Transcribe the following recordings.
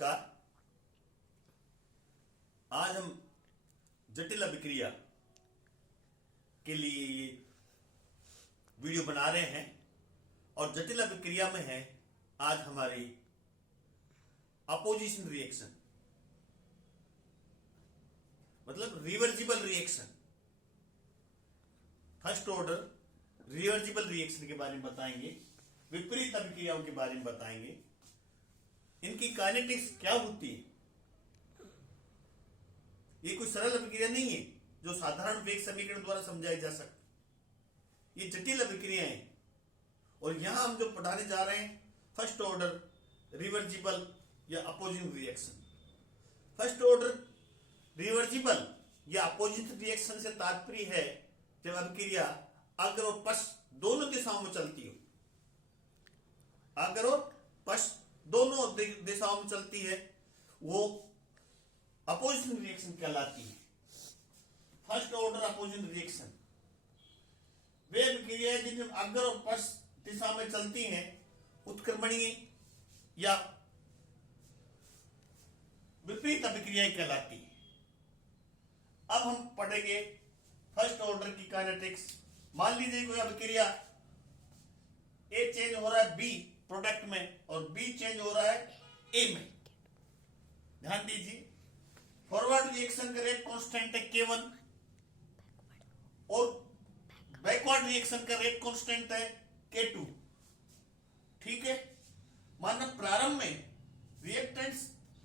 नमस्कार। आज हम जटिल अभिक्रिया के लिए ये वीडियो बना रहे हैं और जटिल अभिक्रिया में है आज हमारी अपोजिशन रिएक्शन, मतलब reversible reaction. First order reversible reaction के बारे में बताएंगे, विपरीत अभिक्रियाओं के बारे में बताएंगे, इनकी काइनेटिक्स क्या होती है। ये कोई सरल अभिक्रिया नहीं है जो साधारण वेग समीकरण द्वारा समझाई जा सकती। ये जटिल अभिक्रिया है और यहां हम जो पढ़ाने जा रहे हैं फर्स्ट ऑर्डर रिवर्सिबल या opposition reaction. First order reversible या अपोजिशन रिएक्शन से तात्पर्य है जब अभिक्रिया अग्र और पश्च दोनों दिशाओं में चलती हो। अग्र और पश्च दोनों दिशाओं में चलती है, वो अपोजिशन रिएक्शन कहलाती है। फर्स्ट ऑर्डर अपोजिशन रिएक्शन वे अभिक्रियाएं जिनमें अग्र और पश्च दिशा में चलती हैं उत्क्रमणीय या विपरीत अभिक्रियाएं कहलाती है। अब हम पढ़ेंगे फर्स्ट ऑर्डर की काइनेटिक्स। मान लीजिए कोई अभिक्रिया ए चेंज हो रहा है बी प्रोडक्ट में और बी चेंज हो रहा है ए में। ध्यान दीजिए, फॉरवर्ड रिएक्शन का रेट कांस्टेंट है K1 और बैकवर्ड रिएक्शन का रेट कांस्टेंट है K2। ठीक है, माना प्रारंभ में रिएक्टेंट्स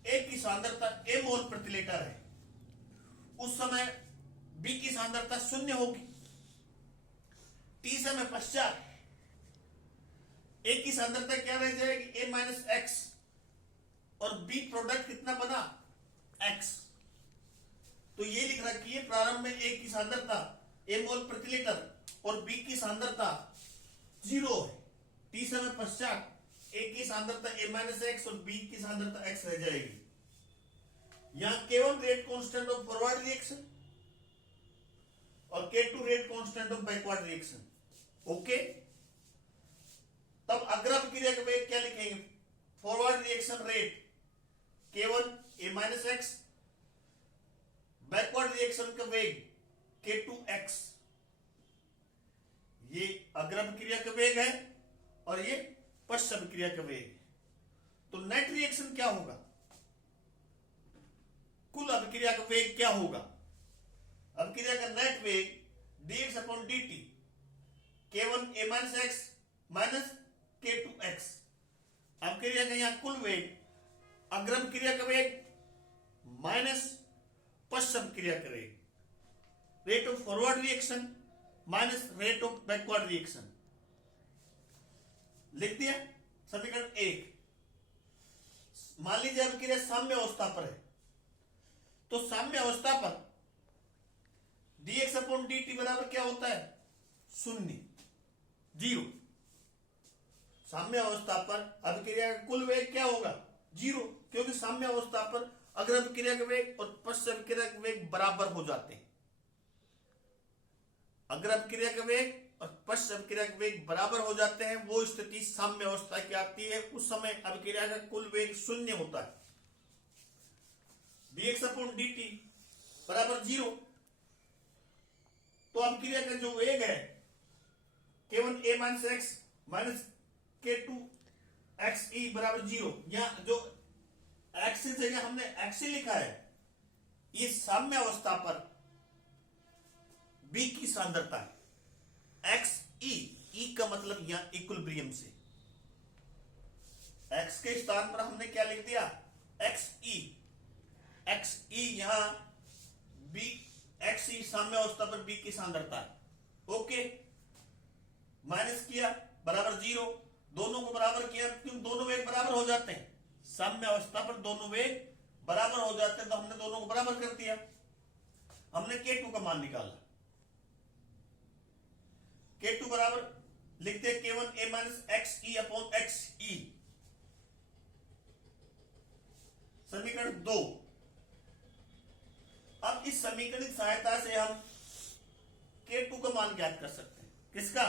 ए की सांद्रता A मोल प्रति लीटर है, उस समय बी की सांद्रता 0 होगी। टी समय पश्चात ए की सांद्रता क्या रह जाएगी A माइनस एक्स और बी प्रोडक्ट कितना बना x। तो ये लिख रखिए प्रारंभ में ए की सांद्रता A मोल प्रति लीटर और बी की सांद्रता 0 है। टी समय पश्चात ए की सांद्रता A माइनस एक्स और बी की सांद्रता x रह जाएगी। यहां K1 rate constant of forward reaction और K2 rate constant of backward reaction. Okay, तब अग्र अभिक्रिया का वेग क्या लिखेंगे? Forward reaction rate K1 A minus x, backward reaction का वेग K2x। ये अग्र अभिक्रिया का वेग है और ये पश्च अभिक्रिया का वेग है। तो नेट रिएक्शन क्या होगा? कुल अभिक्रिया का वेग क्या होगा? अभिक्रिया का नेट वेग dx upon dt K1 A minus x minus K2x। अभिक्रिया का यहां कुल वेग अग्र अभिक्रिया का वेग माइनस पश्च अभिक्रिया का वेग, rate of forward reaction minus rate of backward reaction. लिख दिया समीकरण 1। मान लीजिए अभिक्रिया साम्य अवस्था पर है, तो साम्य अवस्था पर dx अपॉन dt बराबर क्या होता है? 0। साम्य अवस्था पर अभिक्रिया का कुल वेग क्या होगा? 0, क्योंकि साम्य अवस्था पर अग्र अभिक्रिया का वेग और पश्च अभिक्रिया का वेग बराबर हो जाते हैं। अग्र अभिक्रिया का वेग और पश्च अभिक्रिया का वेग बराबर हो जाते हैं, वो स्थिति साम्य अवस्था की आती है। उस समय अभिक्रिया का कुल वेग 0 होता है। dx अपॉन dt बराबर 0, तो अभिक्रिया का जो वेग है K1 A minus x minus K2xe बराबर 0। यहां जो x से जगह हमने x लिखा है, ये साम्य अवस्था पर B की सांद्रता है xe। E का मतलब यहां इक्विलिब्रियम से, x के स्थान पर हमने क्या लिख दिया? xe यहां B xe साम्य अवस्था पर B की सांद्रता है। ओके, माइनस किया बराबर 0, दोनों को बराबर किया क्योंकि दोनों वेग बराबर हो जाते हैं। साम्य अवस्था पर दोनों वेग बराबर हो जाते हैं, तो हमने दोनों को बराबर कर दिया। हमने K2 का मान निकाला। K2 बराबर लिखते हैं K1 A minus x e upon x e. समीकरण 2। अब इस समीकरण की सहायता से हम K2 का मान ज्ञात कर सकते हैं। किसका?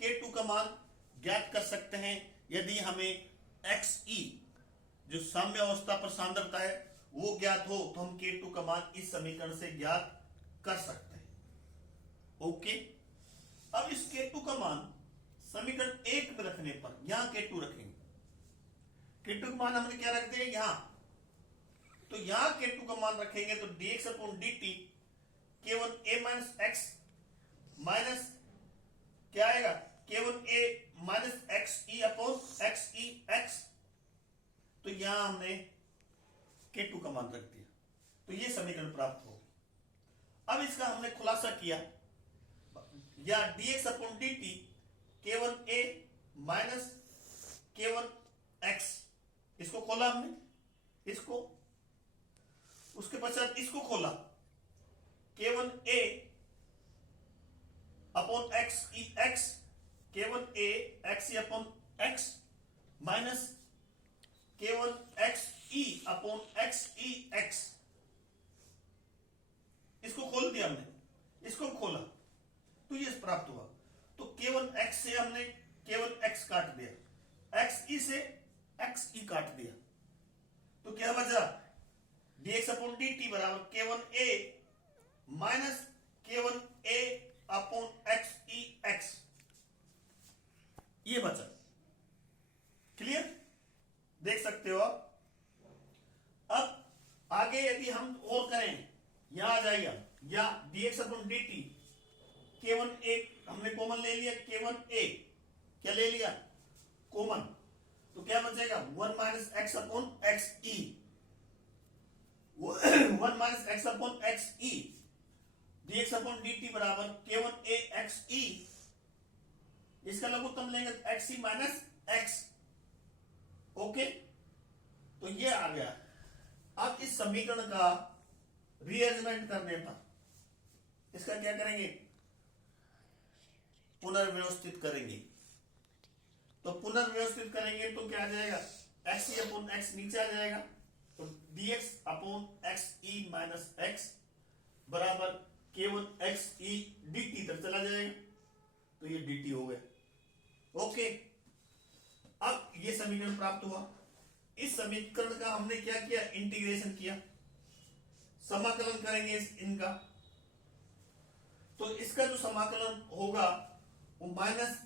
K2 का मान ज्ञात कर सकते हैं यदि हमें XE जो साम्य अवस्था पर सांद्रता है वो ज्ञात हो तो हम K2 का मान इस समीकरण से ज्ञात कर सकते हैं। ओके, अब इस K2 का मान समीकरण 1 में रखने पर यहां K2 रखेंगे। K2 का मान हमने क्या रखते हैं यहां, तो यहां K2 का मान रखेंगे तो dx upon dt K1a minus x minus क्या आएगा K1a minus x e upon x e x, तो यहां हमने K2 का मान रख दिया तो ये समीकरण प्राप्त हो। अब इसका हमने खुलासा किया या dx upon dt K1a minus K1x, इसको खोला हमने, इसको, उसके पश्चात इसको खोला K1a upon x e x K1a x e upon x minus K1x e upon x e x, इसको खोल दिया हमने, इसको खोला तो ये प्राप्त हुआ। तो K1x से हमने K1x काट दिया, xe से xe काट दिया, तो क्या बचा dx अपॉन dt बराबर K1a minus K1a upon x e x, ये बचा। क्लियर, देख सकते हो आप। अब आगे यदि हम और करें, यहां आ जाइए या dx अपॉन dt K1a हमने कॉमन ले लिया, K1a क्या ले लिया कॉमन, तो क्या बचेगा 1 माइनस एक्स अपॉन एक्स ई, 1 माइनस एक्स अपॉन एक्स ई, dx अपॉन dt बराबर K1a एक्स ई, इसका लघुत्तम लेंगे x e minus x. Okay, तो ये आ गया। अब इस समीकरण का रीअरेंजमेंट करने पर इसका क्या करेंगे, पुनर्व्यवस्थित करेंगे। तो पुनर्व्यवस्थित करेंगे तो क्या आ जाएगा एक्स ई अपॉन एक्स नीचे आ जाएगा, तो dx upon x e minus x बराबर K1 एक्स ई dt तक चला जाएगा, तो ये dt हो गया। ओके, अब ये समीकरण प्राप्त हुआ। इस समीकरण का हमने क्या किया, इंटीग्रेशन किया, समाकलन करेंगे इनका, तो इसका जो समाकलन होगा वो minus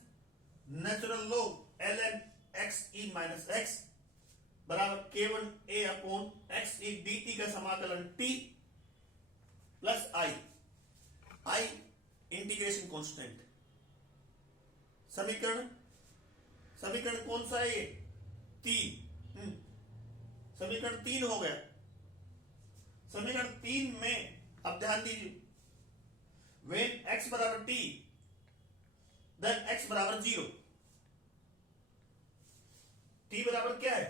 natural log ln x e minus x बराबर K1a upon x e dt का समाकलन t plus i integration constant. समीकरण कौन सा है ये, 3, समीकरण 3 हो गया। समीकरण 3 में अब ध्यान दीजिए, when x बराबर t then x बराबर 0, t बराबर क्या है,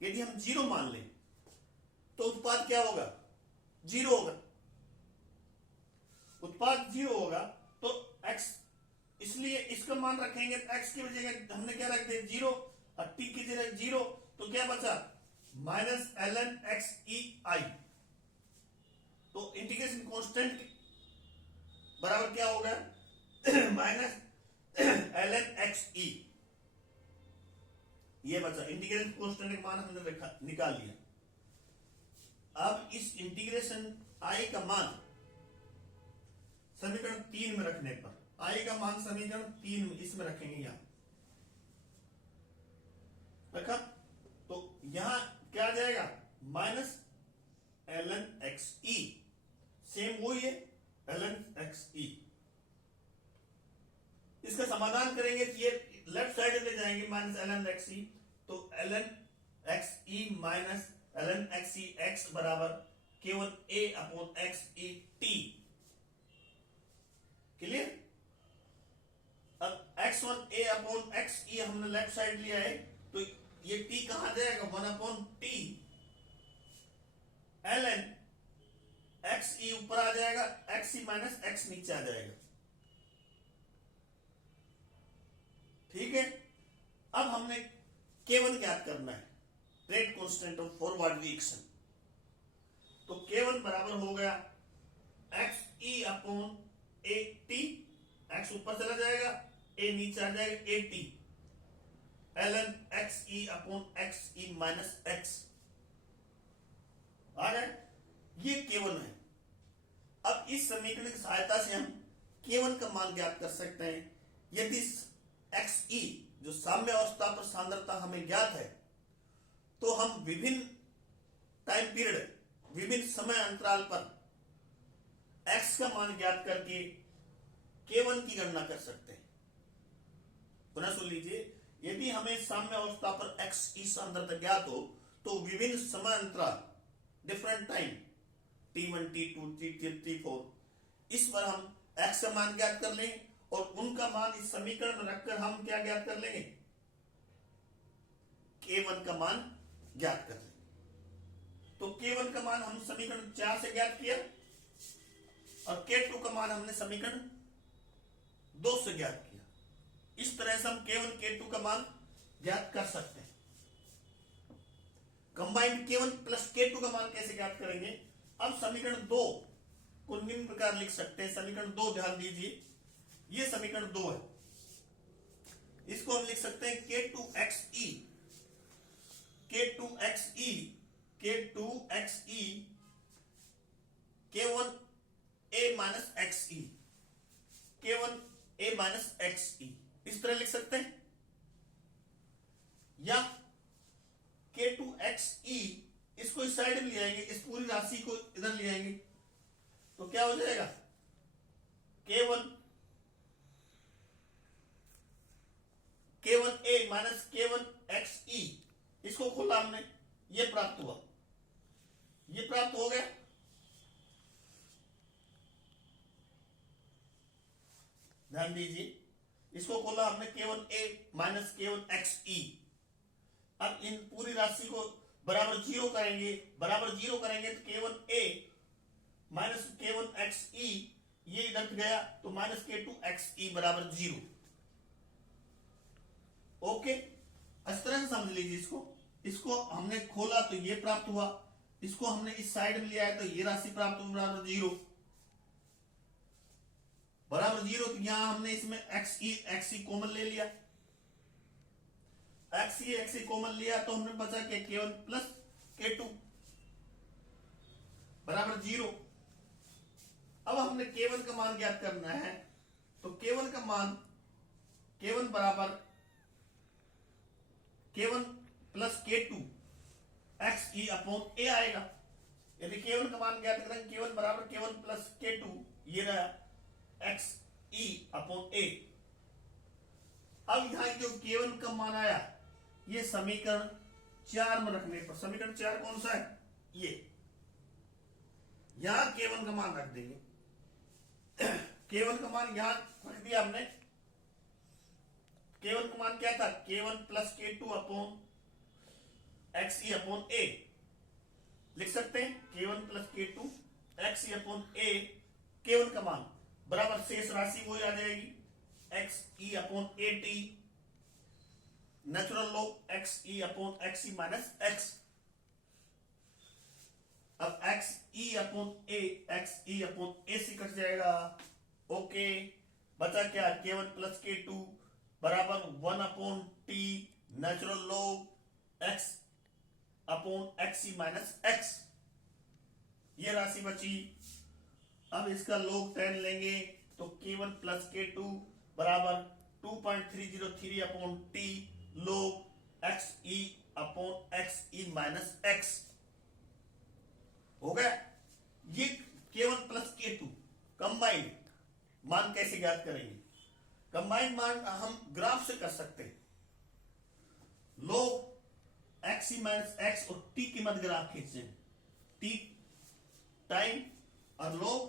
यदि हम 0 मान लें तो उत्पाद क्या होगा, 0 होगा। उत्पाद 0 होगा तो x, इसलिए इसका मान रखेंगे x की जगह हमने क्या रख दिया 0 और t की जगह 0, तो क्या बचा minus ln x e i, तो इंटीग्रेशन कांस्टेंट बराबर क्या होगा माइनस ln x e, ये बचा। इंटीग्रेशन कांस्टेंट का मान हमने निकाल लिया। अब इस इंटीग्रेशन i का मान समीकरण 3 में रखने पर, i का मान समीकरण 3 में इसमें रखेंगे, यहां रखा तो यहां क्या आ जाएगा minus ln x e, same वही है ln x e। इसका समाधान करेंगे तो ये लेफ्ट साइड में जाएंगे माइनस ln x e, तो ln x e minus ln x e x बराबर K1a upon x e t। Clear, अब x1a अपॉन x e हमने लेफ्ट साइड लिया है, तो ये t कहां जाएगा 1 upon t, ln x e ऊपर आ जाएगा, x e माइनस x नीचे आ जाएगा। ठीक है, अब हमने K1 ज्ञात करना है, rate constant of forward reaction. तो K1 बराबर हो गया x e upon a t, x ऊपर चला जाएगा, a नीचे आ जाएगा a t, ln x e upon x e minus x आ गए, ये K1 है। अब इस समीकरण की सहायता से हम K1 का मान ज्ञात कर सकते हैं। यदि XE जो साम्य अवस्था पर सांद्रता हमें ज्ञात है, तो हम विभिन्न टाइम पीरियड, विभिन्न समय अंतराल पर X का मान ज्ञात करके K1 की गणना कर सकते हैं। पुनः सुन लीजिए, यदि हमें साम्य अवस्था पर XE सांद्रता ज्ञात हो, तो विभिन्न समय अंतराल, different time T1, T2, T3, T4, इस पर हम X का मान ज्ञात कर लेंगे और उनका मान इस समीकरण में रखकर हम क्या ज्ञात कर लेंगे, K1 का मान ज्ञात कर लेंगे। तो K1 का मान हम समीकरण 4 से ज्ञात किया और K2 का मान हमने समीकरण 2 से ज्ञात किया। इस तरह से हम K1 K2 का मान ज्ञात कर सकते हैं। कंबाइंड K1 प्लस K2 का मान कैसे ज्ञात करेंगे? अब समीकरण 2 को निम्न प्रकार लिख सकते हैं। समीकरण 2 ध्यान दीजिए, ये समीकरण 2 है। इसको हम लिख सकते हैं K2XE K1A minus XE, K1A minus XE, इस तरह लिख सकते हैं। या K2XE, इसको इस साइड में ले आएंगे, इस पूरी राशि को इधर ले आएंगे, तो क्या हो जाएगा, K1A माइनस K1XE, इसको खोला हमने, ये प्राप्त हुआ, ये प्राप्त हो गया। ध्यान दीजिए, इसको खोला हमने K1A माइनस K1XE। अब इन पूरी राशि को बराबर 0 करेंगे, बराबर 0 करेंगे तो K1A माइनस K1XE ये इधर गया, तो माइनस K2XE बराबर 0। ओके, इस तरह से समझ लीजिए। इसको हमने खोला तो ये प्राप्त हुआ, इसको हमने इस साइड में लिया है तो ये राशि प्राप्त हुई बराबर 0, बराबर 0। तो यहां हमने इसमें XE कॉमन ले लिया, XE कॉमन लिया तो हमने बचा के K1 प्लस K2 बराबर 0। अब हमने K1 का मान ज्ञात करना है, तो K1 का मान K1 बराबर K1 plus K2 XE upon A आएगा। यदि K1 का मान ज्ञात करें, K1 बराबर K1 प्लस K2, ये रहा XE अपॉन A। अब यहां जो K1 का मान आया, ये समीकरण 4 में रखने पर, समीकरण 4 कौन सा है, ये, यहां K1 का मान रख देंगे। K1 का मान यहां रख दिया हमने। K1 का मान क्या था, K1 plus K2 upon XE upon A लिख सकते हैं। K1 plus K2 XE upon A, K1 का मान बराबर शेष राशि वही आ जाएगी, XE upon AT, natural log XE upon XE minus X। अब XE अपॉन A से कट जाएगा। ओके, बचा क्या, K1 प्लस K2 बराबर 1 upon T natural log X upon XE minus X, ये राशि बची। अब इसका लॉग 10 लेंगे तो K1 प्लस K2 बराबर 2.303 upon T log XE upon XE minus X हो गया। ये K1 प्लस K2 कंबाइंड मान कैसे ज्ञात करेंगे? कंबाइंड मान हम ग्राफ से कर सकते हैं। log XE माइनस X और T के मध्य ग्राफ खींचे, T टाइम और log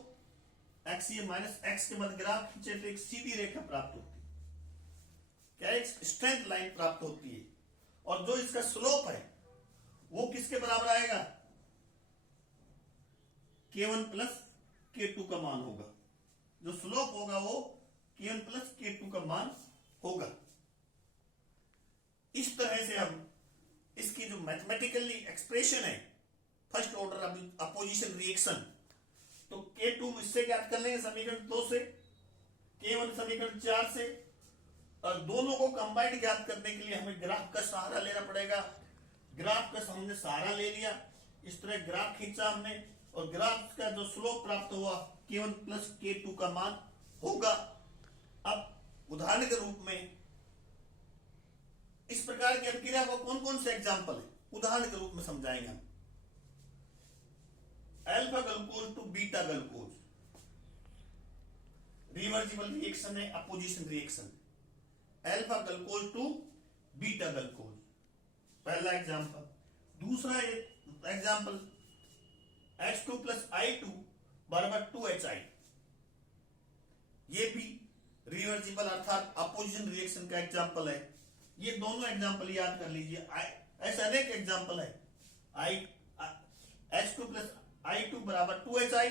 XE माइनस X के मध्य ग्राफ खींचे तो एक सीधी रेखा प्राप्त होती है, क्या एक स्ट्रेट लाइन प्राप्त होती है। और जो इसका स्लोप है वो किसके बराबर आएगा, K1 प्लस K2 का मान होगा। जो स्लोप होगा वो K1 प्लस K2 का मान होगा। इस तरह से हम इसकी जो मैथमेटिकली एक्सप्रेशन है फर्स्ट ऑर्डर अपोजिशन रिएक्शन, तो K2 इससे ज्ञात कर लेंगे समीकरण 2 से, K1 समीकरण 4 से, और दोनों को कंबाइंड ज्ञात करने के लिए हमें ग्राफ का सहारा लेना पड़ेगा। ग्राफ का हमने सहारा ले लिया, इस तरह ग्राफ खींचा हमने और ग्राफ का जो स्लोप प्राप्त हुआ k1 प्लस k2 का मान होगा। अब उदाहरण के रूप में इस प्रकार की अभिक्रिया को कौन कौन से एग्जाम्पल है उदाहरण के रूप में समझाएंगे हम। Alpha glucose to beta glucose reversible reaction है, opposition reaction. Alpha glucose to beta glucose पहला एग्जाम्पल। दूसरा एग्जाम्पल H2 प्लस I2 बराबर 2HI, ये भी रिवर्सिबल अर्थात अपोजिशन रिएक्शन का एग्जाम्पल है। ये दोनों एग्जाम्पल याद कर लीजिए। ऐसा अनेक एग्जाम्पल है। H2 प्लस I2 बराबर 2HI,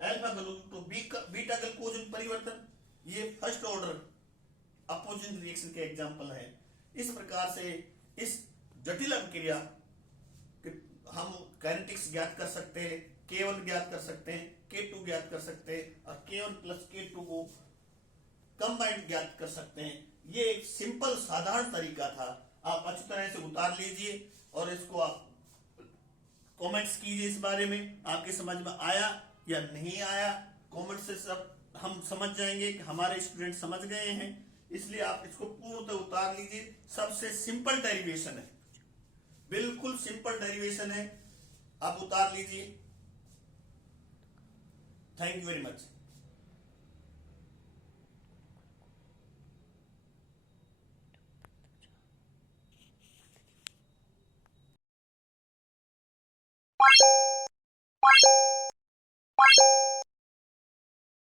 alpha glucose to beta glucose में परिवर्तन, ये फर्स्ट ऑर्डर अपोजिशन रिएक्शन के एग्जाम्पल है। इस प्रकार से इस जटिल अभिक्रिया हम काइनेटिक्स ज्ञात कर सकते हैं, K1 ज्ञात कर सकते हैं, K2 ज्ञात कर सकते हैं और K1 प्लस K2 को कंबाइंड ज्ञात कर सकते हैं। ये एक सिंपल साधारण तरीका था। आप अच्छी तरह से उतार लीजिए और इसको आप कमेंट्स कीजिए इस बारे में, आपके समझ में आया या नहीं आया। कमेंट से सब हम समझ जाएंगे कि हमारे स्टूडेंट समझ गए हैं, इसलिए आप इसको पूर्णतः उतार लीजिए। सबसे सिंपल डेरिवेशन है, बिल्कुल सिंपल डेरिवेशन है, आप उतार लीजिए। Thank you very much.